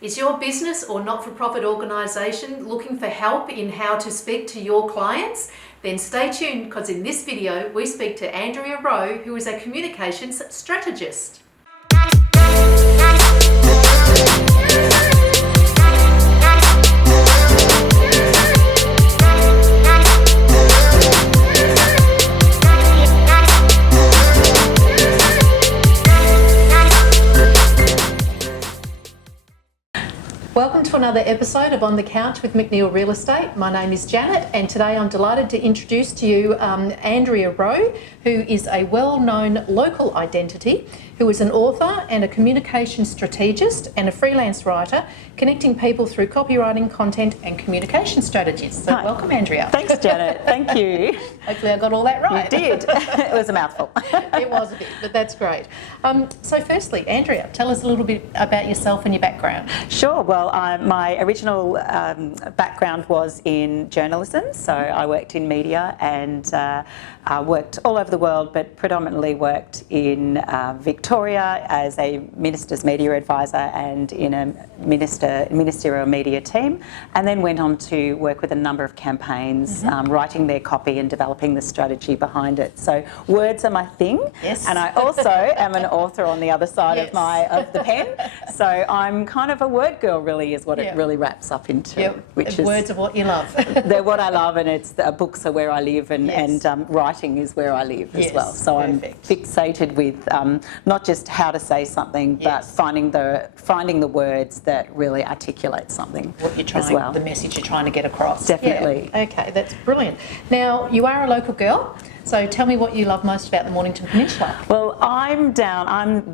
Is your business or not-for-profit organisation looking for help in how to speak to your clients? Then stay tuned, because in this video we speak to Andrea Rowe, who is a communications strategist. Welcome to another episode of On the Couch with McNeill Real Estate. My name is Janet, and today I'm delighted to introduce to you Andrea Rowe, who is a well-known local identity, who is an author and a communication strategist and a freelance writer, connecting people through copywriting, content and communication strategies. So welcome, Andrea. Thanks, Janet. Thank you. Hopefully I got all that right. You did. It was a mouthful. It was a bit, but that's great. So firstly, Andrea, tell us a little bit about yourself and your background. Sure. Well, my original background was in journalism, so I worked in media and worked all over the world, but predominantly worked in Victoria as a minister's media advisor and in a ministerial media team, and then went on to work with a number of campaigns, writing their copy and developing the strategy behind it. So words are my thing, yes. And I also am an author on the other side of the pen. So I'm kind of a word girl, really, is what it really wraps up into. Yep. Which is words are what you love. They're what I love, and it's books are where I live, and writing is where I live as well. So perfect. I'm fixated with not just how to say something, but finding the words that really articulate something. What you're trying, the message you're trying to get across. Definitely. Yeah. Okay, that's brilliant. Now, you are a local girl, so tell me what you love most about the Mornington Peninsula. Well, I'm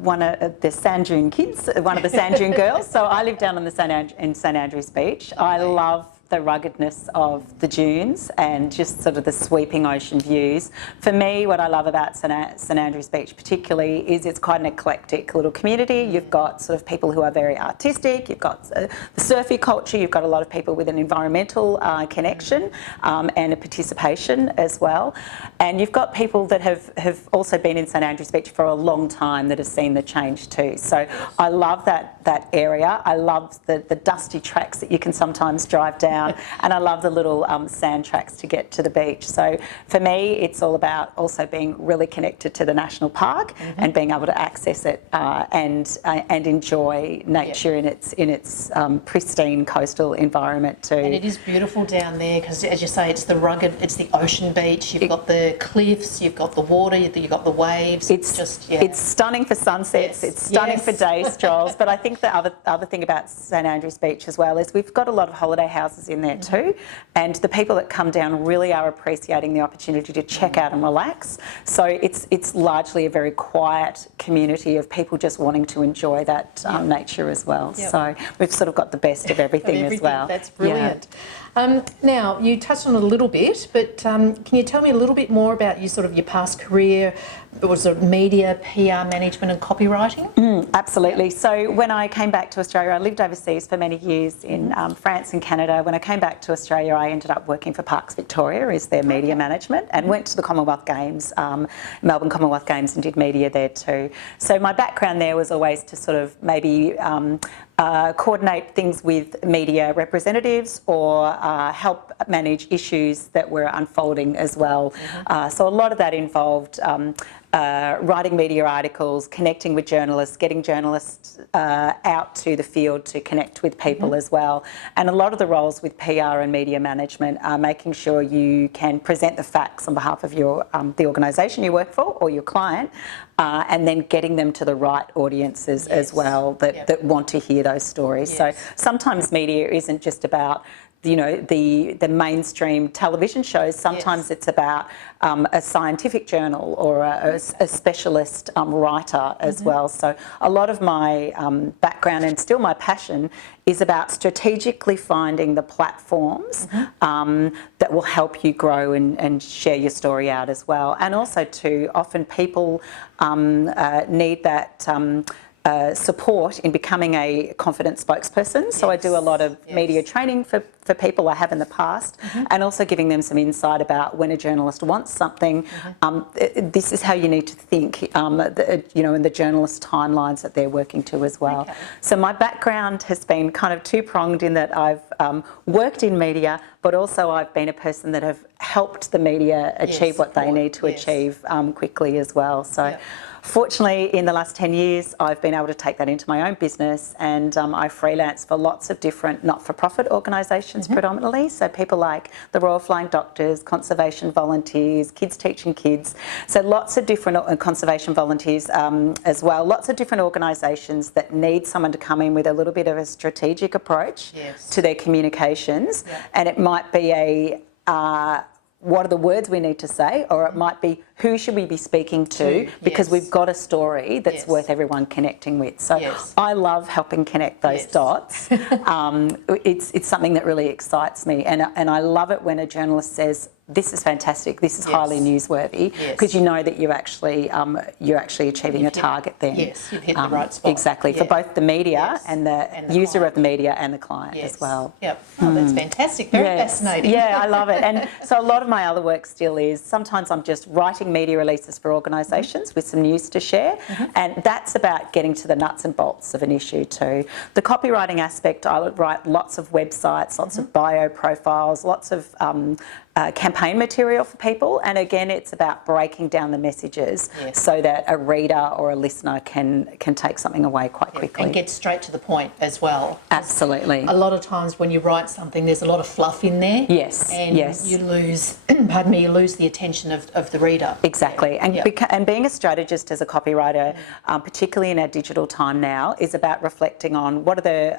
one of the sand dune kids, one of the sand dune girls. So I live down on the in St Andrews Beach. I love the ruggedness of the dunes and just sort of the sweeping ocean views. For me, what I love about St Andrews Beach particularly is it's quite an eclectic little community. You've got sort of people who are very artistic, you've got the surfy culture, you've got a lot of people with an environmental connection and a participation as well. And you've got people that have also been in St Andrews Beach for a long time that have seen the change too. So I love that area. I love the dusty tracks that you can sometimes drive down. And I love the little sand tracks to get to the beach. So for me, it's all about also being really connected to the national park and being able to access it and enjoy nature in its pristine coastal environment too. And it is beautiful down there because, as you say, it's the rugged, it's the ocean beach. You've got the cliffs, you've got the water, you've got the waves. It's stunning for sunsets. It's stunning for day strolls. But I think the other thing about St Andrews Beach as well is we've got a lot of holiday houses in there too, and the people that come down really are appreciating the opportunity to check out and relax. So it's largely a very quiet community of people just wanting to enjoy that nature as well. So we've sort of got the best of everything as well. That's brilliant. Now, you touched on it a little bit, but can you tell me a little bit more about your past career? Was it media, PR management and copywriting? Absolutely. So when I came back to Australia, I lived overseas for many years in France and Canada. When I came back to Australia, I ended up working for Parks Victoria as their media management and went to the Commonwealth Games, Melbourne Commonwealth Games, and did media there too. So my background there was always to sort of maybe coordinate things with media representatives or help manage issues that were unfolding as well. So a lot of that involved writing media articles, connecting with journalists, getting journalists out to the field to connect with people as well. And a lot of the roles with PR and media management are making sure you can present the facts on behalf of your the organisation you work for or your client, and then getting them to the right audiences as well that want to hear those stories. So sometimes media isn't just about the mainstream television shows. Sometimes it's about a scientific journal or a specialist writer as well. So a lot of my background and still my passion is about strategically finding the platforms that will help you grow and share your story out as well. And also too, often people need that support in becoming a confident spokesperson. So I do a lot of media training for people, I have in the past, and also giving them some insight about when a journalist wants something, this is how you need to think, you know, in the journalist timelines that they're working to as well. Okay. So my background has been kind of two-pronged in that I've worked in media, but also I've been a person that have helped the media achieve what they need to achieve quickly as well. So. Fortunately, in the last 10 years, I've been able to take that into my own business, and I freelance for lots of different not-for-profit organisations predominantly. So people like the Royal Flying Doctors, conservation volunteers, Kids Teaching Kids. So lots of different conservation volunteers as well. Lots of different organisations that need someone to come in with a little bit of a strategic approach to their communications. And it might be a what are the words we need to say, or it might be who should we be speaking to, because we've got a story that's worth everyone connecting with. So I love helping connect those dots. It's something that really excites me, and I love it when a journalist says, this is fantastic, this is highly newsworthy, because you know that you're actually achieving a target then. Yes, you've hit the right spot. Exactly, for both the media and the user of the media and the client as well. Yep. Oh, that's fantastic. Very fascinating. Yeah, I love it. And so a lot of my other work still is, sometimes I'm just writing media releases for organisations with some news to share, and that's about getting to the nuts and bolts of an issue too. The copywriting aspect, I would write lots of websites, lots of bio profiles, lots of campaign material for people, and again it's about breaking down the messages so that a reader or a listener can take something away quite quickly. And get straight to the point as well. Absolutely. A lot of times when you write something, there's a lot of fluff in there. Yes. And you lose, pardon me, you lose the attention of the reader. Exactly. And, and being a strategist as a copywriter, particularly in our digital time now, is about reflecting on what are the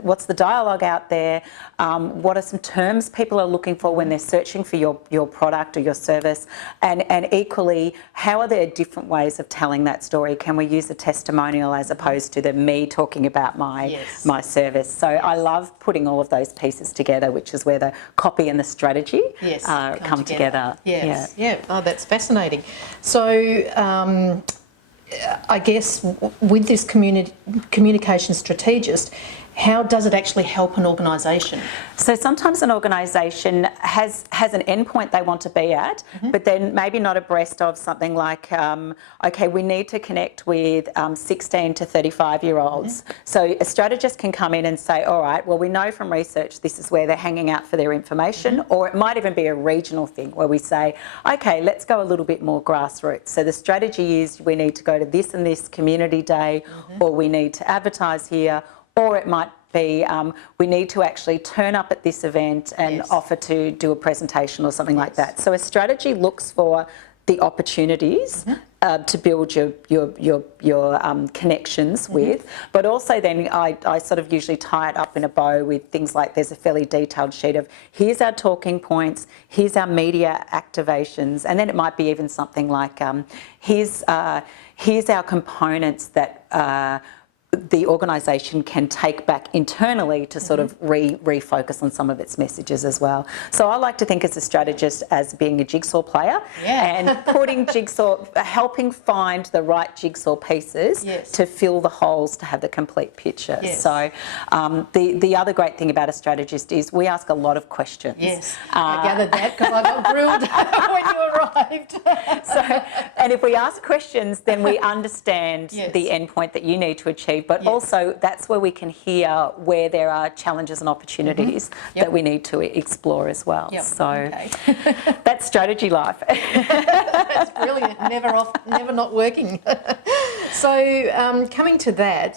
what's the dialogue out there, what are some terms people are looking for when they're searching for your product or your service, and equally, how are there different ways of telling that story? Can we use a testimonial as opposed to me talking about my service? So I love putting all of those pieces together, which is where the copy and the strategy come together. Yes. Yeah. Oh, that's fascinating. So I guess with this communication strategist, how does it actually help an organisation? So sometimes an organisation has an endpoint they want to be at, but then maybe not abreast of something like, okay, we need to connect with 16 to 35-year-olds. So a strategist can come in and say, all right, well, we know from research this is where they're hanging out for their information, or it might even be a regional thing where we say, okay, let's go a little bit more grassroots. So the strategy is we need to go to this and this community day, or we need to advertise here, or it might be we need to actually turn up at this event and offer to do a presentation or something like that. So a strategy looks for the opportunities to build your connections with, but also then I sort of usually tie it up in a bow with things like, there's a fairly detailed sheet of here's our talking points, here's our media activations, and then it might be even something like here's our components that the organisation can take back internally to sort of refocus on some of its messages as well. So I like to think as a strategist as being a jigsaw player and putting helping find the right jigsaw pieces to fill the holes to have the complete picture. So the other great thing about a strategist is we ask a lot of questions. I gathered that because I got grilled when you arrived. And if we ask questions, then we understand the endpoint that you need to achieve. But also that's where we can hear where there are challenges and opportunities that we need to explore as well. So that's strategy life. That's brilliant. Never not working. So coming to that,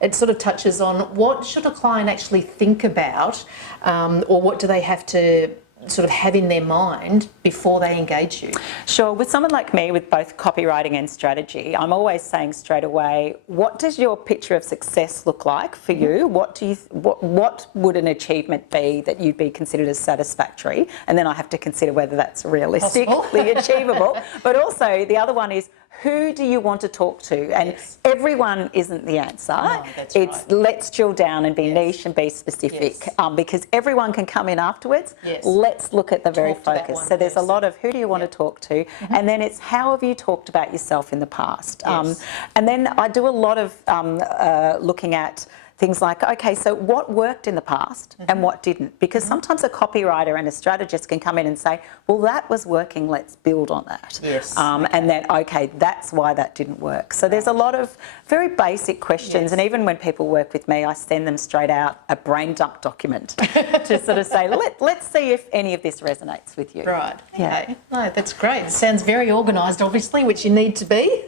it sort of touches on what should a client actually think about, or what do they have to sort of have in their mind before they engage you? Sure. With someone like me with both copywriting and strategy, I'm always saying straight away, what does your picture of success look like for you? What would an achievement be that you'd be considered as satisfactory? And then I have to consider whether that's realistically achievable. But also the other one is, who do you want to talk to? And everyone isn't the answer. No, that's it's right. let's drill down and be niche and be specific, because everyone can come in afterwards. Let's look at the very focus. So there's a lot of who do you want to talk to, and then it's how have you talked about yourself in the past. And then I do a lot of looking at things like, okay, so what worked in the past and what didn't? Because sometimes a copywriter and a strategist can come in and say, well, that was working, let's build on that. And then, okay, that's why that didn't work. So there's a lot of very basic questions, and even when people work with me, I send them straight out a brain dump document to sort of say, let's see if any of this resonates with you. Right, okay. No, that's great. It sounds very organised, obviously, which you need to be.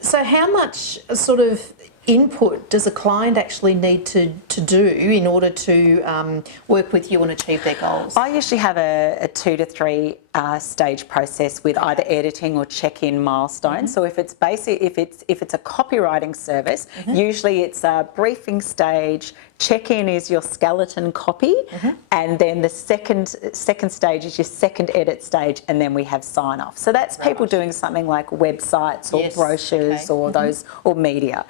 So how much sort of input does a client actually need to do in order to work with you and achieve their goals? I usually have a 2 to 3 stage process with either editing or check-in milestones. So if it's if it's a copywriting service, usually it's a briefing stage. Check-in is your skeleton copy, and then the second stage is your second edit stage, and then we have sign-off. So that's people doing something like websites or brochures or those or media.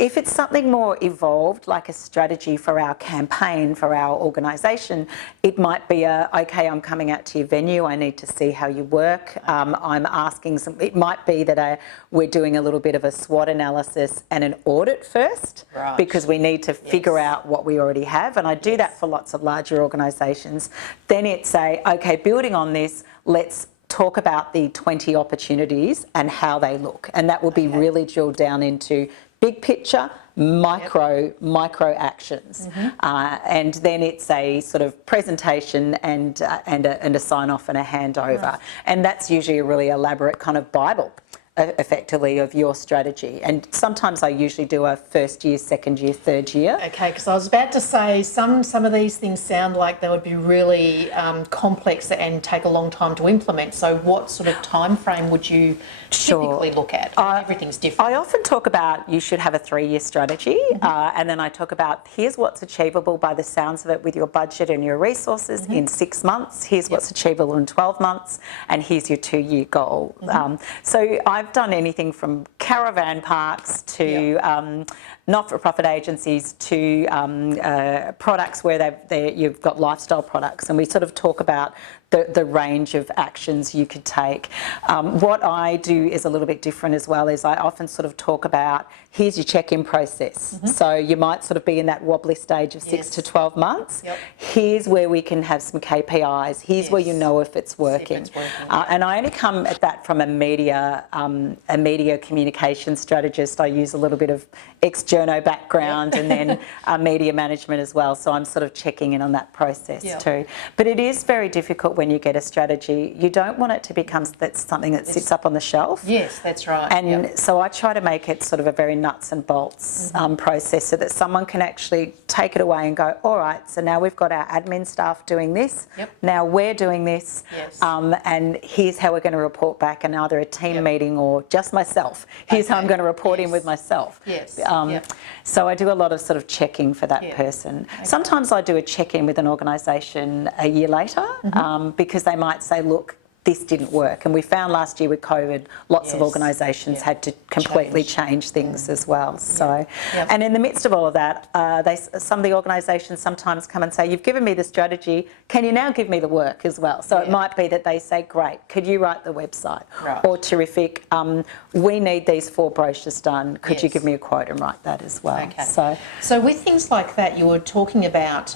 If it's something more evolved, like a strategy for our campaign, for our organisation, it might be okay, I'm coming out to your venue, I need to see how you work. I'm asking it might be that we're doing a little bit of a SWOT analysis and an audit first, because we need to figure out what we already have. And I do that for lots of larger organisations. Then it's okay, building on this, let's talk about the 20 opportunities and how they look. And that will be really drilled down into big picture, micro actions, and then it's a sort of presentation and a sign off and a handover, and that's usually a really elaborate kind of Bible, effectively, of your strategy. And sometimes I usually do a first year, second year, third year. Okay, because I was about to say some of these things sound like they would be really complex and take a long time to implement. So what sort of time frame would you typically look at? Everything's different. I often talk about you should have a 3-year strategy, and then I talk about here's what's achievable by the sounds of it with your budget and your resources in 6 months, here's what's achievable in 12 months, and here's your 2-year goal. So I've done anything from caravan parks to not-for-profit agencies to products where you've got lifestyle products, and we sort of talk about the range of actions you could take. What I do is a little bit different as well, is I often sort of talk about here's your check-in process. So you might sort of be in that wobbly stage of 6 to 12 months. Here's where we can have some KPIs. Here's where you know if it's working. And I only come at that from a media communication strategist. I use a little bit of ex-journo background and then media management as well. So I'm sort of checking in on that process too. But it is very difficult when you get a strategy. You don't want it to become something that sits up on the shelf. Yes, that's right. And so I try to make it sort of a very nuts and bolts process, so that someone can actually take it away and go, all right, so now we've got our admin staff doing this, now we're doing this, and here's how we're going to report back in either a team meeting or just myself. Here's how I'm going to report in with myself. So I do a lot of sort of checking for that person. Sometimes I do a check-in with an organisation a year later, because they might say, look, this didn't work. And we found last year with COVID, lots of organisations had to completely change things as well. So, and in the midst of all of that, some of the organisations sometimes come and say, you've given me the strategy, can you now give me the work as well? So it might be that they say, great, could you write the website? Or terrific, we need these 4 brochures done, could you give me a quote and write that as well? So with things like that, you were talking about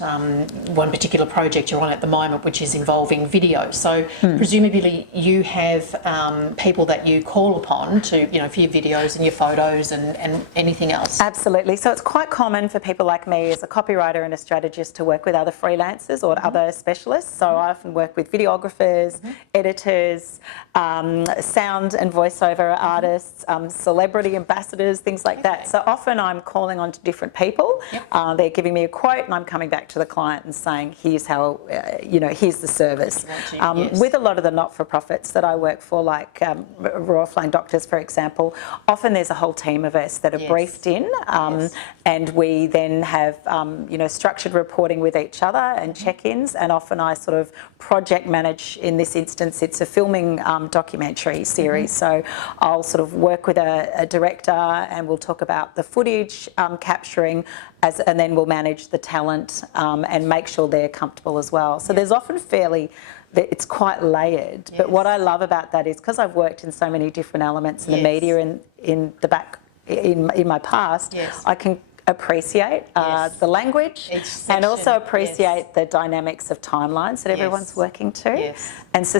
one particular project you're on at the moment, which is involving video. So presumably you have people that you call upon to, for your videos and your photos and anything else. Absolutely. So it's quite common for people like me as a copywriter and a strategist to work with other freelancers or other specialists. So I often work with videographers, editors, sound and voiceover artists, celebrity ambassadors, things like that. So often I'm calling on to different people. They're giving me a quote and I'm coming back to the client and saying, here's how, here's the service. With a lot of the not-for-profits that I work for, like Royal Flying Doctors, for example, often there's a whole team of us that are briefed in, and we then have, structured reporting with each other and check-ins, and often I sort of project manage. In this instance, it's a filming documentary series, so I'll sort of work with a director and we'll talk about the footage capturing, and then we'll manage the talent and make sure they're comfortable as well. So there's often it's quite layered, but what I love about that is because I've worked in so many different elements in the media in my past, I can appreciate the language and also appreciate the dynamics of timelines that everyone's working to. And so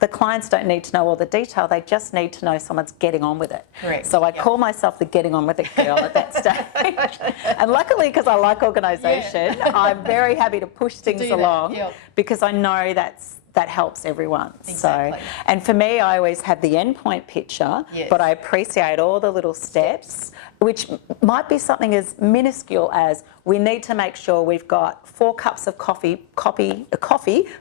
the clients don't need to know all the detail, they just need to know someone's getting on with it. Correct. So I call myself the getting on with it girl at that stage. And luckily, because I like organisation, I'm very happy to push things along because I know that helps everyone. Exactly. So, and for me, I always have the endpoint picture, but I appreciate all the little steps, which might be something as minuscule as we need to make sure we've got 4 cups of coffee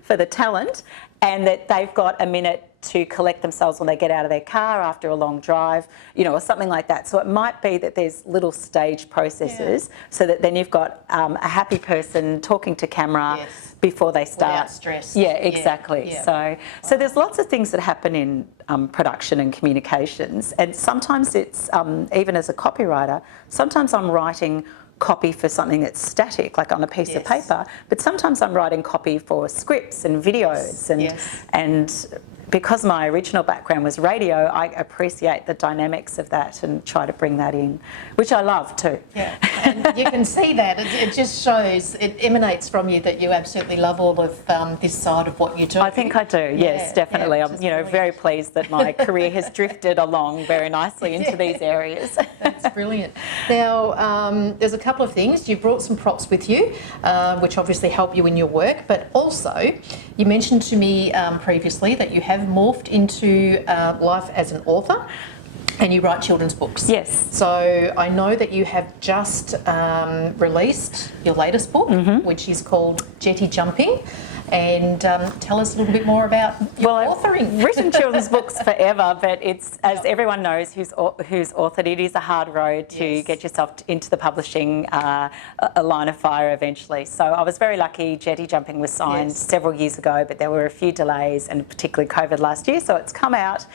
for the talent, and that they've got a minute to collect themselves when they get out of their car after a long drive, or something like that. So it might be that there's little stage processes so that then you've got a happy person talking to camera before they start. Without stress. Yeah, exactly. So there's lots of things that happen in production and communications, and sometimes it's, even as a copywriter, sometimes I'm writing copy for something that's static, like on a piece of paper, but sometimes I'm writing copy for scripts and videos, and because my original background was radio, I appreciate the dynamics of that and try to bring that in, which I love too. Yeah, and you can see that. It just shows, it emanates from you that you absolutely love all of this side of what you do. I think I do, yes, definitely. I'm very pleased that my career has drifted along very nicely into these areas. That's brilliant. Now, there's a couple of things. You brought some props with you, which obviously help you in your work, but also you mentioned to me previously that you have morphed into life as an author and you write children's books. Yes. So I know that you have just released your latest book, which is called Jetty Jumping. And tell us a little bit more about your authoring. I've written children's books forever, but it's, as everyone knows who's authored, it is a hard road to get yourself into the publishing a line of fire eventually. So I was very lucky. Jetty Jumping was signed several years ago, but there were a few delays, and particularly COVID last year. So it's come out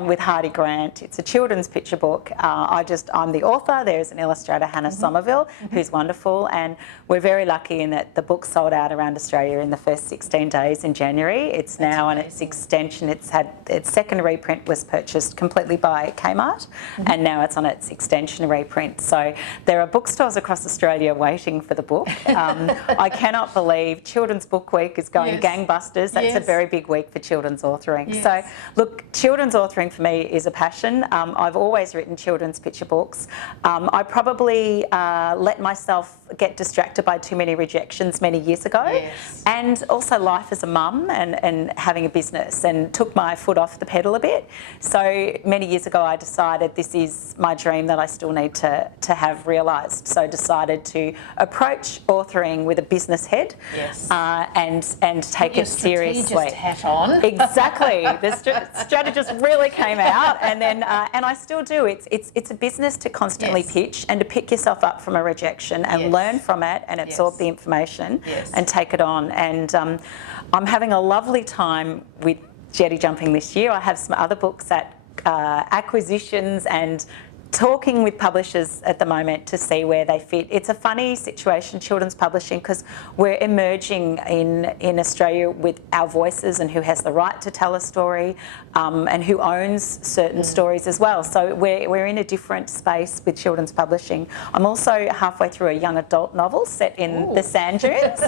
with Hardy Grant. It's a children's picture book. I'm the author. There's an illustrator, Hannah Somerville, who's wonderful, and we're very lucky in that the book sold out around Australia in the first 16 days in January. It's now on its extension. Its second reprint was purchased completely by Kmart, and now it's on its extension reprint. So there are bookstores across Australia waiting for the book. I cannot believe Children's Book Week is going gangbusters. That's a very big week for children's authoring. So look, children's authoring for me is a passion. I've always written children's picture books. I probably let myself get distracted by too many rejections many years ago, and also life as a mum and having a business, and took my foot off the pedal a bit. So many years ago I decided this is my dream that I still need to have realised. So decided to approach authoring with a business head and take it seriously. Strategist hat on. Exactly. The strategist really came out, and then and I still do. It's a business to constantly pitch and to pick yourself up from a rejection and learn from it and absorb the information and take it on. And I'm having a lovely time with Jetty Jumping this year. I have some other books at acquisitions and talking with publishers at the moment to see where they fit. It's a funny situation, children's publishing, because we're emerging in Australia with our voices and who has the right to tell a story and who owns certain stories as well. So we're in a different space with children's publishing. I'm also halfway through a young adult novel set in the sand dunes,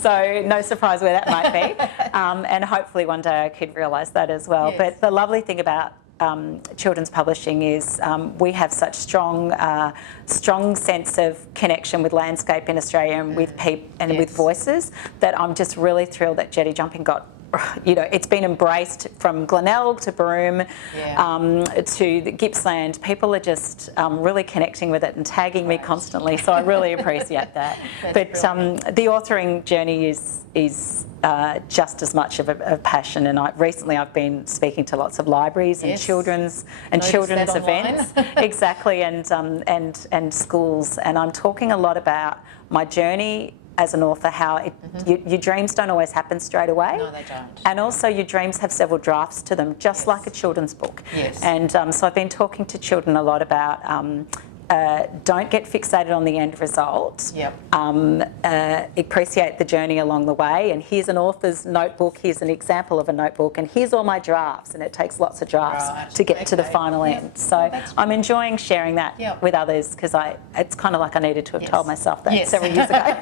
so no surprise where that might be. And hopefully one day I could realise that as well. But the lovely thing about children's publishing is we have such strong sense of connection with landscape in Australia and with people and with voices that I'm just really thrilled that Jetty Jumping got it's been embraced from Glenelg to Broome to the Gippsland. People are just really connecting with it and tagging me constantly, so I really appreciate that. But the authoring journey is just as much of a passion, and recently I've been speaking to lots of libraries and children's events, exactly, and schools, and I'm talking a lot about my journey as an author, how your dreams don't always happen straight away. No, they don't. And also your dreams have several drafts to them, just like a children's book. Yes. And so I've been talking to children a lot about don't get fixated on the end result. Yep. Appreciate the journey along the way. And here's an author's notebook. Here's an example of a notebook. And here's all my drafts. And it takes lots of drafts to get to the final end. So I'm enjoying sharing that with others, because it's kind of like I needed to have told myself that several years ago.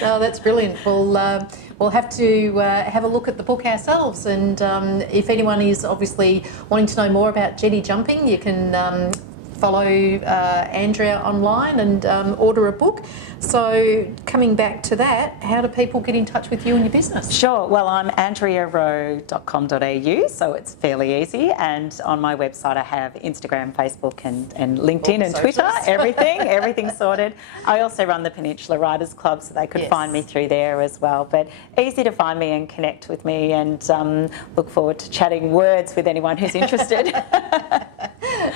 No, that's brilliant. We'll have to have a look at the book ourselves, and if anyone is obviously wanting to know more about Jetty Jumping, you can follow Andrea online and order a book. So coming back to that, how do people get in touch with you and your business? Sure. Well, I'm andrearowe.com.au, so it's fairly easy. And on my website, I have Instagram, Facebook, and LinkedIn and Twitter. Everything's sorted. I also run the Peninsula Writers Club, so they could find me through there as well. But easy to find me and connect with me, and look forward to chatting words with anyone who's interested.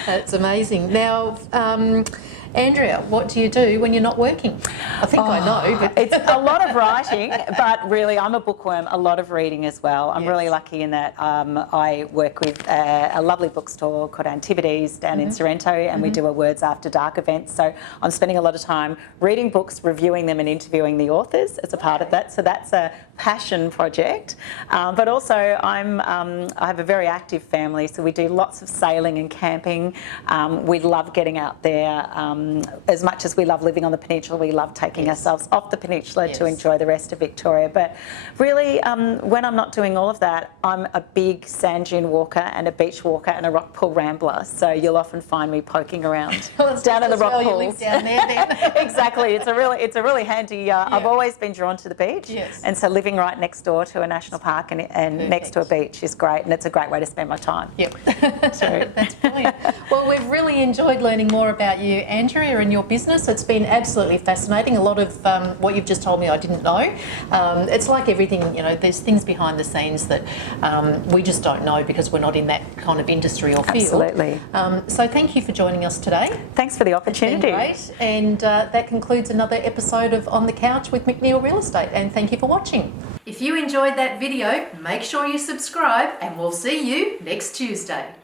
That's amazing. Now, Andrea, what do you do when you're not working? I think I know. But it's a lot of writing, but really I'm a bookworm, a lot of reading as well. I'm really lucky in that I work with a lovely bookstore called Antipodes down in Sorrento, and we do a Words After Dark event. So I'm spending a lot of time reading books, reviewing them and interviewing the authors as a part of that. So that's a passion project. But also I have a very active family, so we do lots of sailing and camping. We love getting out there. As much as we love living on the peninsula, we love taking ourselves off the peninsula to enjoy the rest of Victoria. But really, when I'm not doing all of that, I'm a big sand dune walker and a beach walker and a rock pool rambler. So you'll often find me poking around down in the rock pools. You live down there then. Exactly. It's a really handy. I've always been drawn to the beach, and so living right next door to a national park and next to a beach is great, and it's a great way to spend my time. So that's brilliant. Well, we've really enjoyed learning more about you, Andrea, and your business. It's been absolutely fascinating. A lot of what you've just told me I didn't know. It's like everything, there's things behind the scenes that we just don't know because we're not in that kind of industry or field. Absolutely. So thank you for joining us today. Thanks for the opportunity. It's been great. And that concludes another episode of On the Couch with McNeill Real Estate, and thank you for watching. If you enjoyed that video, make sure you subscribe, and we'll see you next Tuesday.